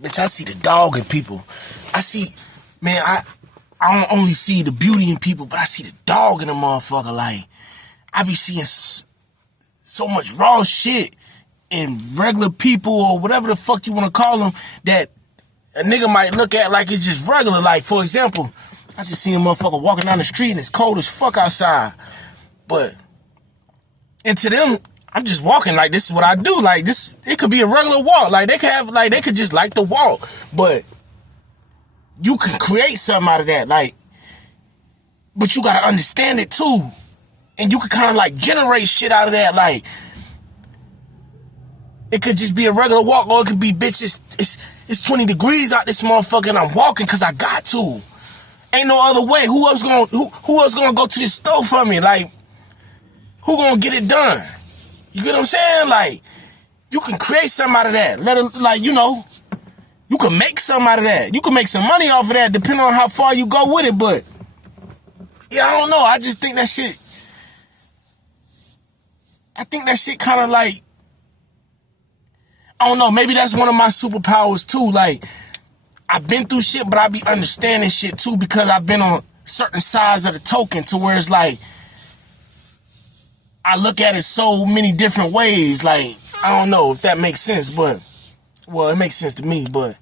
Bitch, I see the dog in people. I see, man, I don't only see the beauty in people, but I see the dog in a motherfucker. Like, I be seeing so much raw shit in regular people or whatever the fuck you want to call them that a nigga might look at like it's just regular. Like, for example, I just see a motherfucker walking down the street and it's cold as fuck outside. But, and to them, I'm just walking like this is what I do. Like this, it could be a regular walk. Like they could just like the walk. But you can create something out of that. Like, but you gotta understand it too. And you can kind of like generate shit out of that. Like, it could just be a regular walk, or it could be, bitch, it's 20 degrees out this motherfucker and I'm walking because I got to. Ain't no other way. Who else gonna go to this store for me? Like, who gonna get it done? You get what I'm saying? Like, you can create something out of that. You can make something out of that. You can make some money off of that depending on how far you go with it. But, yeah, I don't know. I just think that shit, kind of like, I don't know, maybe that's one of my superpowers too. Like, I've been through shit, but I be understanding shit too because I've been on certain sides of the token to where it's like, I look at it so many different ways. Like, I don't know if that makes sense, but, well, it makes sense to me, but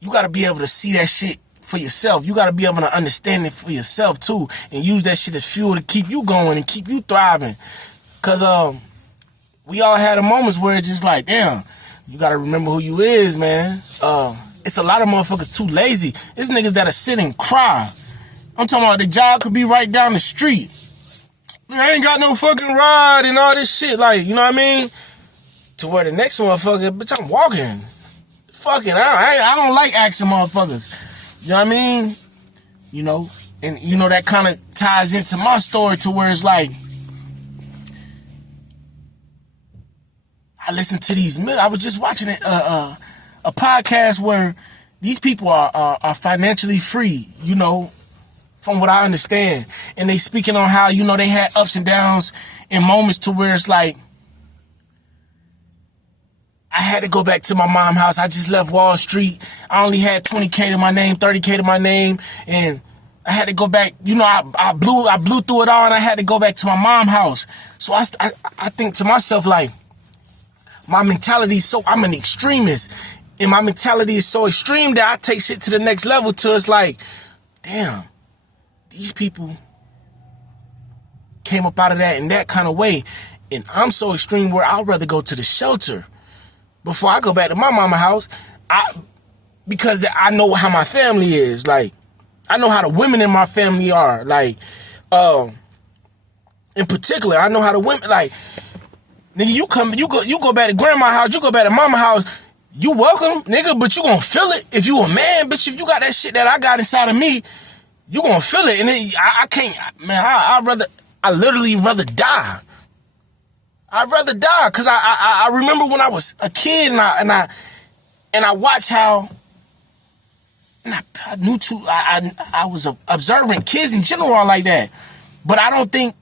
you gotta be able to see that shit for yourself. You gotta be able to understand it for yourself too and use that shit as fuel to keep you going and keep you thriving. Cause, we all had the moments where it's just like, damn, you gotta remember who you is, man. It's a lot of motherfuckers too lazy. It's niggas that'll sit and cry. I'm talking about the job could be right down the street. I ain't got no fucking ride and all this shit. Like, you know what I mean? To where the next motherfucker, bitch, I'm walking. Fucking, I don't like asking motherfuckers. You know what I mean? You know, and you know that kind of ties into my story to where it's like, I listen to these. I was just watching a podcast where these people are financially free, you know, from what I understand. And they speaking on how, you know, they had ups and downs and moments to where it's like, I had to go back to my mom's house. I just left Wall Street. I only had 20K to my name, 30K to my name. And I had to go back. You know, I blew through it all and I had to go back to my mom's house. So I think to myself, like, my mentality is I'm an extremist. And my mentality is so extreme that I take shit to the next level till it's like, damn, these people came up out of that in that kind of way. And I'm so extreme where I'd rather go to the shelter before I go back to my mama's house. Because I know how my family is. Like, I know how the women in my family are. Like, in particular, I know how the women, like, nigga, you go back to grandma's house, you go back to mama's house, you welcome, nigga, but you gonna feel it. If you a man, bitch, if you got that shit that I got inside of me, you gonna feel it. And I can't, man, I literally rather die. I'd rather die, cause I remember when I was a kid and I watched how, and I knew I was observing kids in general are like that, but I don't think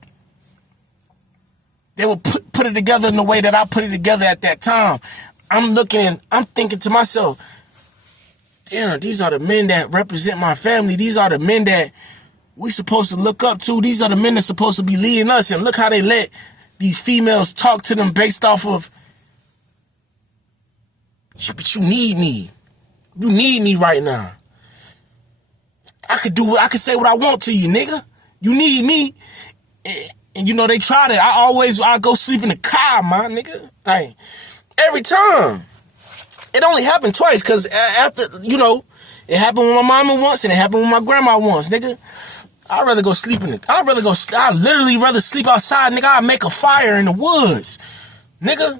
they would put it together in the way that I put it together at that time. I'm thinking to myself, damn, these are the men that represent my family. These are the men that we supposed to look up to. These are the men that's supposed to be leading us. And look how they let these females talk to them based off of, but you need me. You need me right now. I could say what I want to you, nigga. You need me. And you know, they tried it. I go sleep in the car, my nigga. Like, every time. It only happened twice, because after, you know, it happened with my mama once and it happened with my grandma once, nigga. I'd rather go sleep I'd literally rather sleep outside, nigga. I'd make a fire in the woods. Nigga,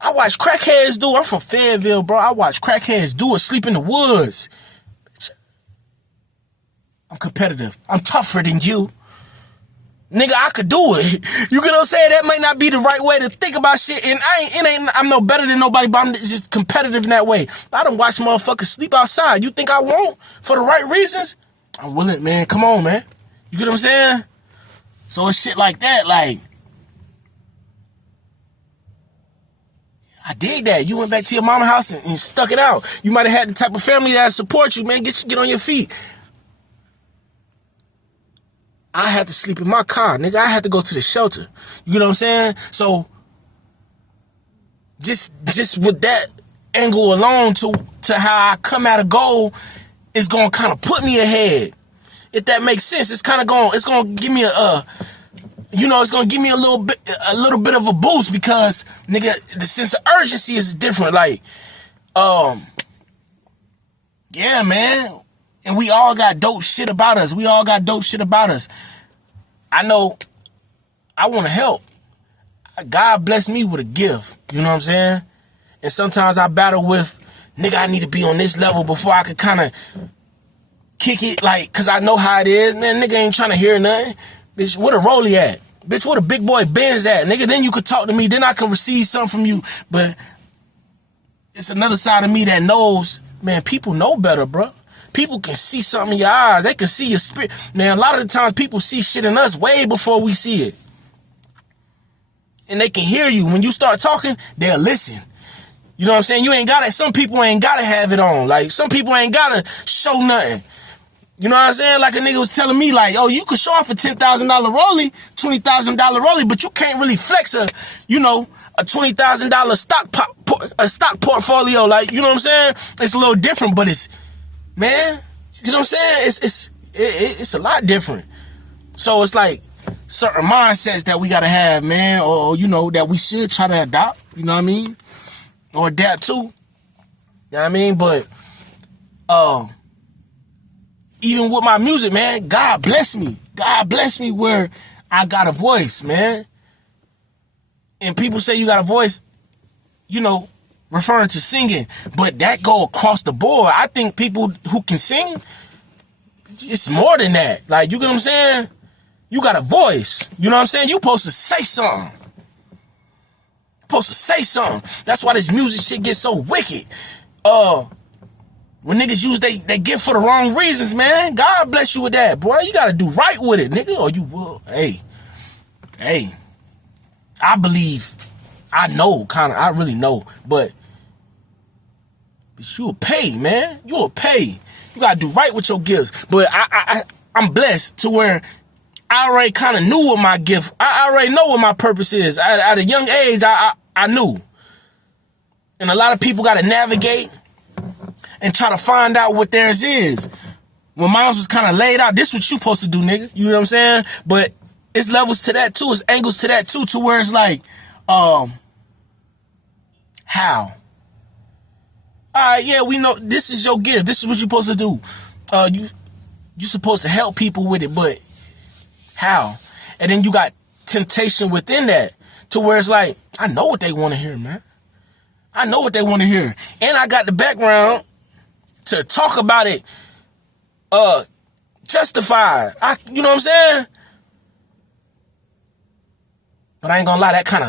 I watch crackheads do, I'm from Fayetteville, bro. I watch crackheads do it, sleep in the woods. I'm competitive. I'm tougher than you. Nigga, I could do it. You get what I'm saying? That might not be the right way to think about shit. And I'm no better than nobody, but I'm just competitive in that way. I done watch motherfuckers sleep outside. You think I won't? For the right reasons? I'm willing, man. Come on, man. You get what I'm saying? So it's shit like that. Like, I did that. You went back to your mama's house and stuck it out. You might have had the type of family that support you, man. Get on your feet. I had to sleep in my car, nigga. I had to go to the shelter. You know what I'm saying? So just with that angle alone to how I come at a goal is gonna kind of put me ahead. If that makes sense, it's gonna give me it's gonna give me a little bit of a boost because, nigga, the sense of urgency is different. Like, yeah, man. And we all got dope shit about us. I know I want to help. God blessed me with a gift. You know what I'm saying? And sometimes I battle with, nigga, I need to be on this level before I could kind of kick it. Like, cause I know how it is. Man, nigga ain't trying to hear nothing. Bitch, where the rollie at? Bitch, where the big boy Benz at? Nigga, then you could talk to me. Then I can receive something from you. But it's another side of me that knows, man, people know better, bro. People can see something in your eyes. They can see your spirit. Man, a lot of the times people see shit in us way before we see it. And they can hear you. When you start talking, they'll listen. You know what I'm saying? You ain't got it. Some people ain't got to have it on. Like, some people ain't got to show nothing. You know what I'm saying? Like a nigga was telling me, like, oh, you could show off a $10,000 rollie, $20,000 rollie, but you can't really flex a $20,000 stock portfolio. Like, you know what I'm saying? It's a little different, but it's, man, you know what I'm saying? It's a lot different. So it's like certain mindsets that we gotta have, man, or that we should try to adopt. You know what I mean? Or adapt to. You know what I mean? But even with my music, man, God bless me. God bless me where I got a voice, man. And people say you got a voice, referring to singing, but that go across the board. I think people who can sing, it's more than that. Like, you get what I'm saying? You got a voice. You know what I'm saying? You supposed to say something. That's why this music shit gets so wicked. When niggas use they gift for the wrong reasons, man, God bless you with that, boy. You gotta do right with it, nigga, or you will. Hey, I believe, I really know, but you'll pay, man. You'll pay. You gotta do right with your gifts. But I'm blessed to where I already kind of knew what my gift, I already know what my purpose is. At a young age, I knew. And a lot of people gotta navigate and try to find out what theirs is. When mine was kind of laid out, this what you supposed to do, nigga. You know what I'm saying? But it's levels to that too. It's angles to that too, to where it's like, how? Alright, yeah, we know this is your gift. This is what you're supposed to do. You supposed to help people with it, but how? And then you got temptation within that, to where it's like, I know what they want to hear, man. I know what they want to hear. And I got the background to talk about it, justified. You know what I'm saying? But I ain't gonna lie, that kind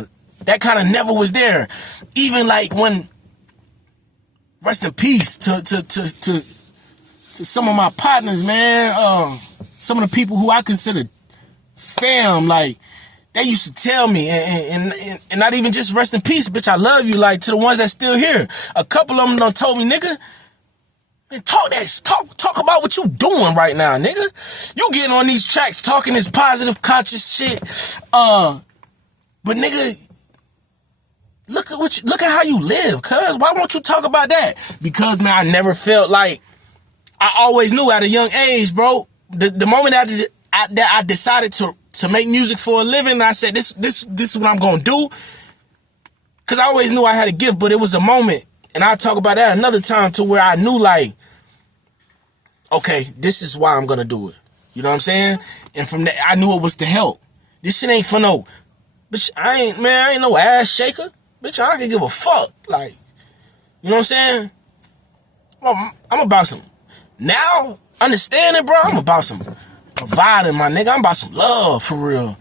of never was there. Even like when, rest in peace to some of my partners, man. Some of the people who I consider fam, like, they used to tell me, and not even just rest in peace, bitch, I love you, like, to the ones that's still here. A couple of them done told me, nigga, man, talk about what you doing right now, nigga. You getting on these tracks talking this positive, conscious shit. But nigga, look at how you live, cuz. Why won't you talk about that? Because, man, I never felt like, I always knew at a young age, bro, the moment that I decided to make music for a living, I said, this is what I'm gonna do. Cause I always knew I had a gift, but it was a moment, and I'll talk about that another time, to where I knew, like, okay, this is why I'm gonna do it. You know what I'm saying? And from that, I knew it was to help. This shit ain't for no, bitch, I ain't no ass shaker. Bitch, I can give a fuck. Like, you know what I'm saying? I'm about some, now, understanding, bro, I'm about some providing, my nigga. I'm about some love, for real.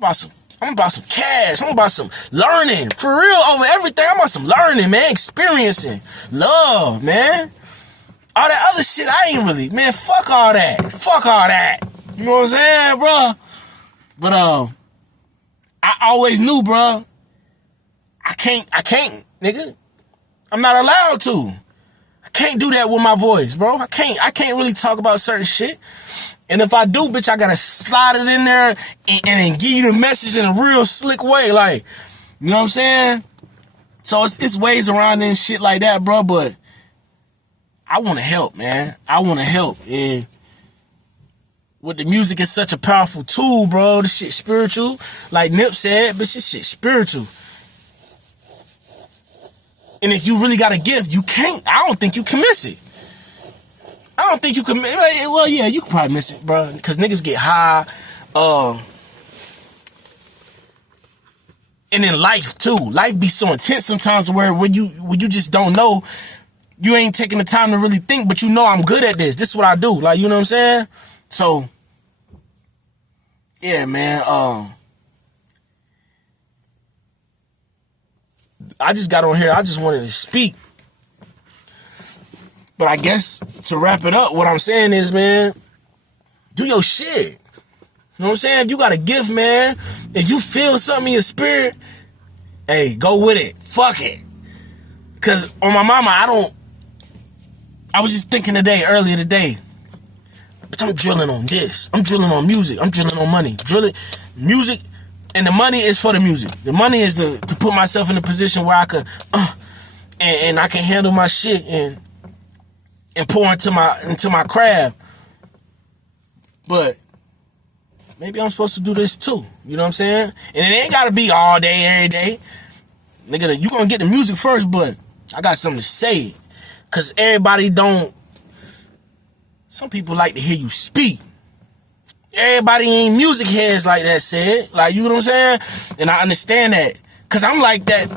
I'm about some cash. I'm about some learning, for real, over everything. I'm about some learning, man, experiencing, love, man. All that other shit, I ain't really, man, fuck all that. You know what I'm saying, bro? But, I always knew, bro, I can't, nigga. I'm not allowed to. I can't do that with my voice, bro. I can't really talk about certain shit. And if I do, bitch, I gotta slide it in there and give you the message in a real slick way. Like, you know what I'm saying? So it's ways around and shit like that, bro. But I want to help, man. I want to help. And with the music, it's such a powerful tool, bro. This shit spiritual. Like Nip said, bitch, this shit spiritual. And if you really got a gift, you can't. I don't think you can miss it. I don't think you can. Well, yeah, you can probably miss it, bro. Because niggas get high. And in life, too. Life be so intense sometimes where when you just don't know, you ain't taking the time to really think, but you know I'm good at this. This is what I do. Like, you know what I'm saying? So, yeah, man. I just got on here. I just wanted to speak. But I guess to wrap it up, what I'm saying is, man, do your shit. You know what I'm saying? If you got a gift, man, if you feel something in your spirit, hey, go with it. Fuck it. Because on my mama, I was just thinking earlier today, but I'm drilling on this. I'm drilling on music. I'm drilling on money. Drilling music, and the money is for the music. The money is to put myself in a position where I could, and I can handle my shit and pour into my craft. But maybe I'm supposed to do this too. You know what I'm saying? And it ain't gotta be all day, every day. Nigga, you gonna get the music first, but I got something to say. Cause everybody don't. Some people like to hear you speak. Everybody ain't music heads like that said. Like, you know what I'm saying? And I understand that. Cause I'm like that.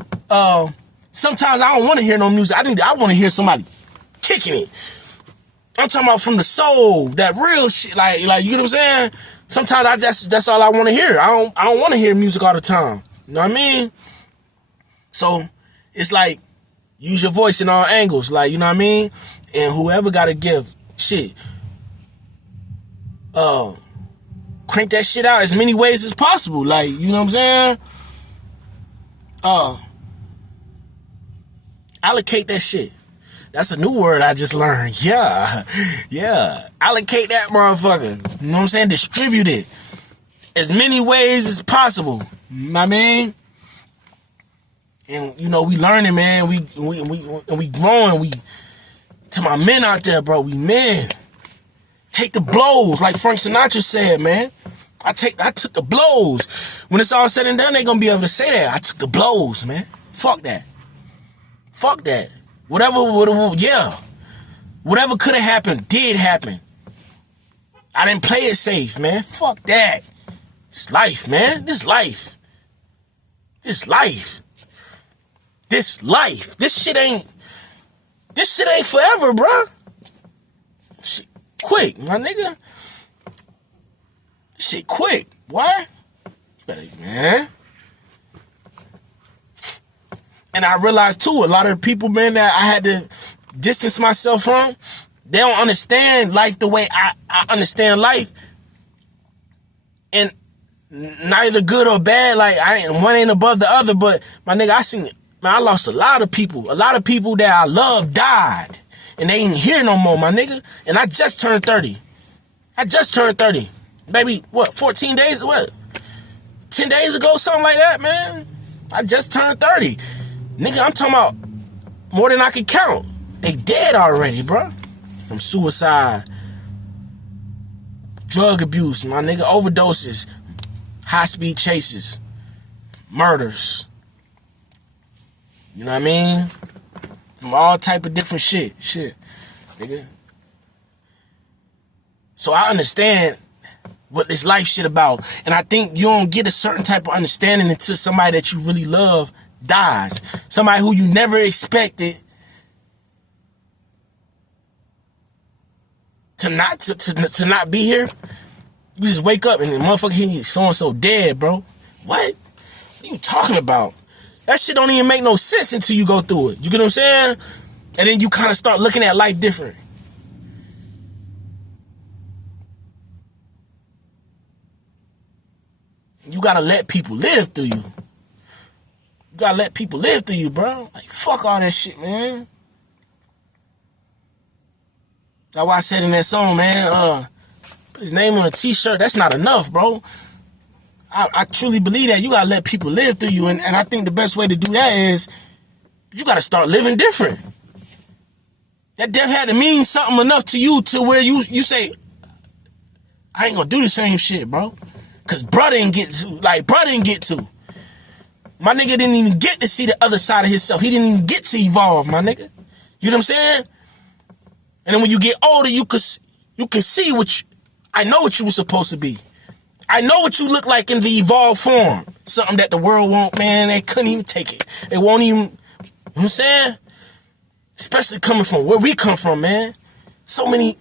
Sometimes I don't want to hear no music. I want to hear somebody kicking it. I'm talking about from the soul, that real shit. Like you know what I'm saying? Sometimes that's all I want to hear. I don't want to hear music all the time. You know what I mean? So it's like, use your voice in all angles. Like, you know what I mean? And whoever got a gift, shit, crank that shit out as many ways as possible. Like, you know what I'm saying? Allocate that shit. That's a new word I just learned. Yeah. Allocate that motherfucker. You know what I'm saying? Distribute it as many ways as possible. You know what I mean? And, you know, we learning, man. We growing. To my men out there, bro, we men. Take the blows, like Frank Sinatra said, man. I took the blows. When it's all said and done, they gonna be able to say that. I took the blows, man. Fuck that. Whatever could have happened, did happen. I didn't play it safe, man. Fuck that. It's life, man. This life. This shit ain't forever, bro. Shit quick, my nigga. This shit quick. What? Man. And I realized, too, a lot of the people, man, that I had to distance myself from, they don't understand life the way I understand life. And neither good or bad, like, one ain't above the other, but, my nigga, I lost a lot of people. A lot of people that I love died. And they ain't here no more, my nigga. And I just turned 30. Baby, what, 14 days? What? 10 days ago, something like that, man. I just turned 30. Nigga, I'm talking about more than I can count. They dead already, bro. From suicide, drug abuse, my nigga, overdoses, high-speed chases, murders. You know what I mean? From all type of different shit, nigga. So I understand what this life shit about. And I think you don't get a certain type of understanding until somebody that you really love dies. Somebody who you never expected to not be here. You just wake up and the motherfucker hear you, so-and-so dead, bro. What are you talking about? That shit don't even make no sense until you go through it. You get what I'm saying? And then you kind of start looking at life different. You gotta let people live through you. You gotta let people live through you, bro. Like, fuck all that shit, man. That's why I said in that song, man, put his name on a t-shirt. That's not enough, bro. I truly believe that you gotta let people live through you, and I think the best way to do that is you gotta start living different. That death had to mean something enough to you to where you say, I ain't gonna do the same shit, bro. Cause bruh didn't get to. My nigga didn't even get to see the other side of himself. He didn't even get to evolve, my nigga. You know what I'm saying? And then when you get older, you can see I know what you were supposed to be. I know what you look like in the evolved form. Something that the world won't, man. They couldn't even take it. They won't even, you know what I'm saying? Especially coming from where we come from, man. So many.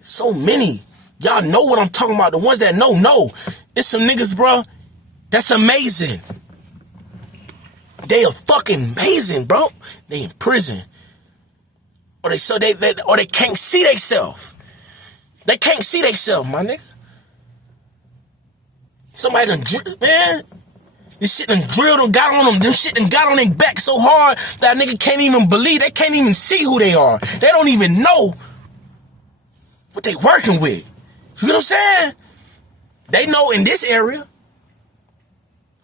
Y'all know what I'm talking about. The ones that know. It's some niggas, bro. That's amazing. They are fucking amazing, bro. They in prison. Or they can't see themselves. They can't see themselves, my nigga. Somebody done, man, this shit done drilled and got on them. This shit done got on their back so hard that nigga can't even believe. They can't even see who they are. They don't even know what they working with. You know what I'm saying? They know in this area.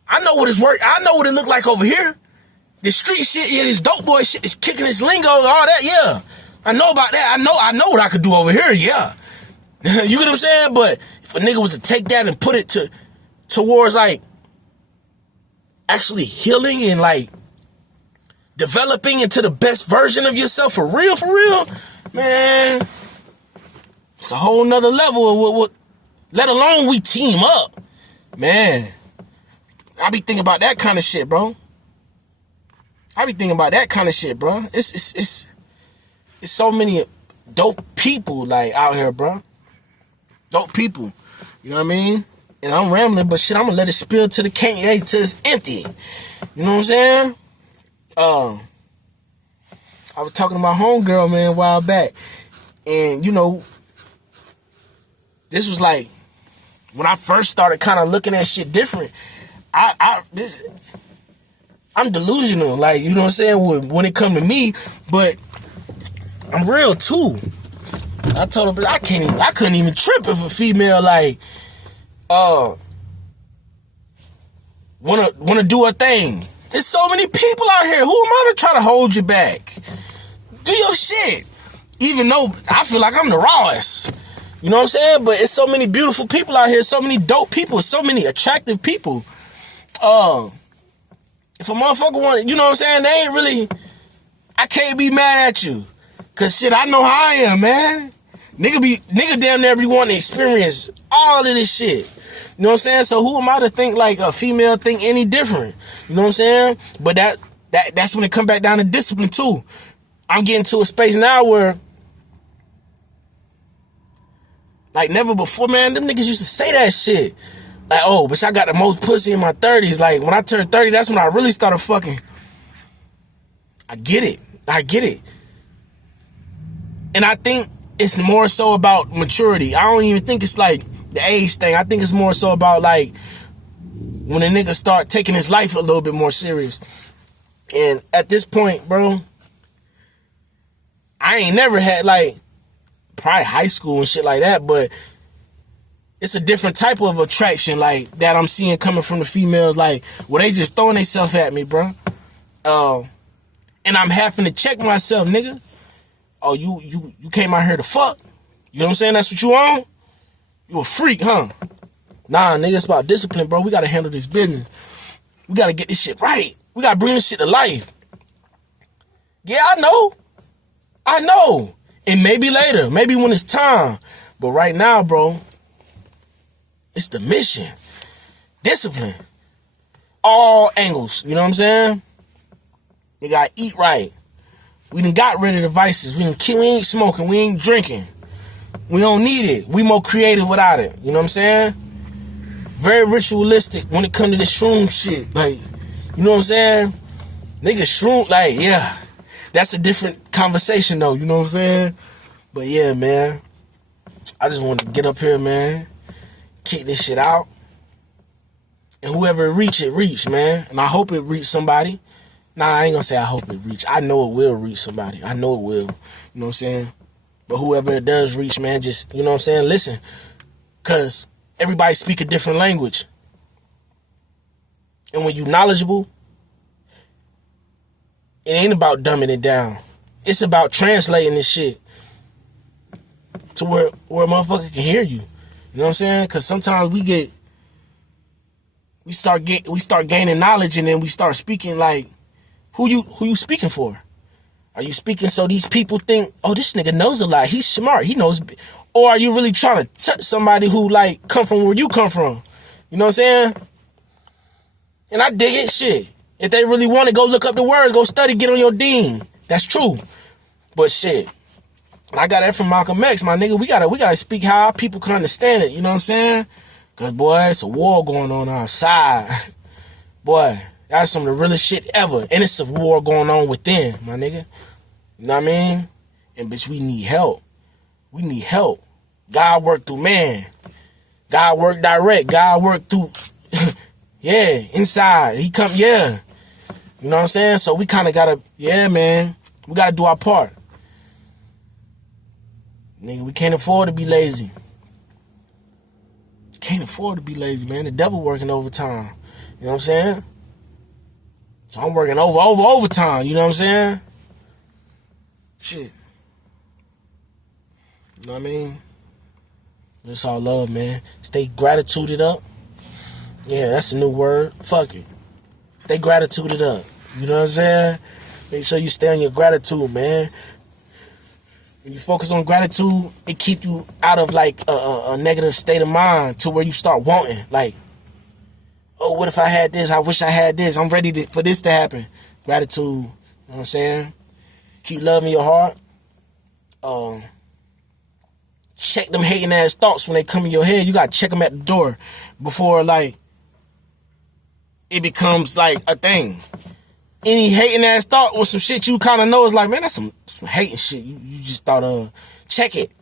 I know what it's work. I know what it look like over here. This street shit, yeah, this dope boy shit is kicking this lingo, all that, yeah. I know about that. I know what I could do over here, yeah. You get what I'm saying? But if a nigga was to take that and put it towards like actually healing and like developing into the best version of yourself for real, man, it's a whole nother level of what let alone we team up, man. I be thinking about that kind of shit, bro. It's so many dope people like out here, bro. Dope people. You know what I mean? And I'm rambling, but shit, I'm gonna let it spill to the can till it's empty. You know what I'm saying? I was talking to my homegirl, man, a while back. And, you know, this was like when I first started kind of looking at shit different. I'm delusional, like, you know what I'm saying, when it come to me, but I'm real too. I told her, but I couldn't even trip if a female like wanna do a thing. There's so many people out here. Who am I to try to hold you back? Do your shit. Even though I feel like I'm the rawest. You know what I'm saying? But it's so many beautiful people out here, so many dope people, so many attractive people. If a motherfucker want, you know what I'm saying, they ain't really, I can't be mad at you. Cause shit, I know how I am, man. Nigga damn near be wanting to experience all of this shit. You know what I'm saying? So who am I to think like a female think any different? You know what I'm saying? But that's when it come back down to discipline too. I'm getting to a space now where like never before, man, them niggas used to say that shit. Like, oh, but I got the most pussy in my 30s. Like, when I turned 30, that's when I really started fucking. I get it. And I think it's more so about maturity. I don't even think it's like the age thing. I think it's more so about like when a nigga start taking his life a little bit more serious. And at this point, bro, I ain't never had like probably high school and shit like that, but it's a different type of attraction like that I'm seeing coming from the females, like where they just throwing themselves at me, bro. And I'm having to check myself, nigga. Oh, you came out here to fuck? You know what I'm saying? That's what you on? You a freak, huh? Nah, nigga, it's about discipline, bro. We gotta handle this business. We gotta get this shit right. We gotta bring this shit to life. Yeah, I know. And maybe later, maybe when it's time. But right now, bro, it's the mission. Discipline. All angles. You know what I'm saying? You gotta eat right. We done got rid of the vices. We ain't smoking. We ain't drinking. We don't need it. We more creative without it. You know what I'm saying? Very ritualistic when it comes to this shroom shit. Like, you know what I'm saying? Niggas shroom, like, yeah. That's a different conversation though. You know what I'm saying? But yeah, man. I just want to get up here, man. Kick this shit out. And whoever reach, man. And I hope it reach somebody. Nah, I ain't gonna say I hope it reach. I know it will reach somebody. I know it will. You know what I'm saying? But whoever it does reach, man, just, you know what I'm saying, listen. Because everybody speak a different language. And when you knowledgeable, it ain't about dumbing it down. It's about translating this shit to where a motherfucker can hear you. You know what I'm saying? Because sometimes we start gaining knowledge, and then we start speaking like, who you speaking for? Are you speaking so these people think, oh, this nigga knows a lot, he's smart, he knows, or are you really trying to touch somebody who like come from where you come from? You know what I'm saying? And I dig it, shit. If they really want to, go look up the words, go study, get on your dean. That's true. But shit, I got that from Malcolm X, my nigga. We gotta speak how our people can understand it. You know what I'm saying? Cause boy, it's a war going on outside. Boy, that's some of the realest shit ever. And it's a war going on within, my nigga. You know what I mean? And bitch, we need help. We need help. God work through man. God work direct. God work through yeah, inside. He come, yeah. You know what I'm saying? So we kind of gotta, yeah, man. We gotta do our part. Nigga, we can't afford to be lazy. Can't afford to be lazy, man. The devil working overtime. You know what I'm saying? So I'm working overtime. You know what I'm saying? Shit. You know what I mean? It's all love, man. Stay gratituded up. Yeah, that's a new word. Fuck it. Stay gratituded up. You know what I'm saying? Make sure you stay on your gratitude, man. When you focus on gratitude, it keep you out of like a negative state of mind to where you start wanting. Like, oh, what if I had this? I wish I had this. I'm ready for this to happen. Gratitude. You know what I'm saying? Keep loving your heart. Check them hating ass thoughts when they come in your head. You gotta check them at the door before like it becomes like a thing. Any hating ass thought or some shit you kind of know is like, man, that's some hating shit. You just thought, check it.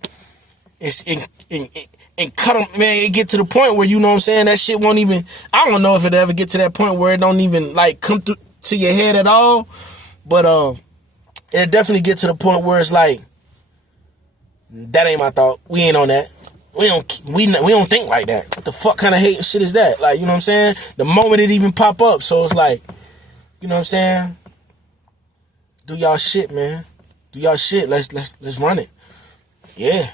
And cut them, man. It get to the point where, you know what I'm saying, that shit won't even, I don't know if it ever get to that point where it don't even like come to your head at all. But it definitely get to the point where it's like, that ain't my thought. We ain't on that. We don't think like that. What the fuck kind of hate shit is that? Like, you know what I'm saying? The moment it even pop up, so it's like, you know what I'm saying? Do y'all shit, man. Do y'all shit. Let's run it. Yeah.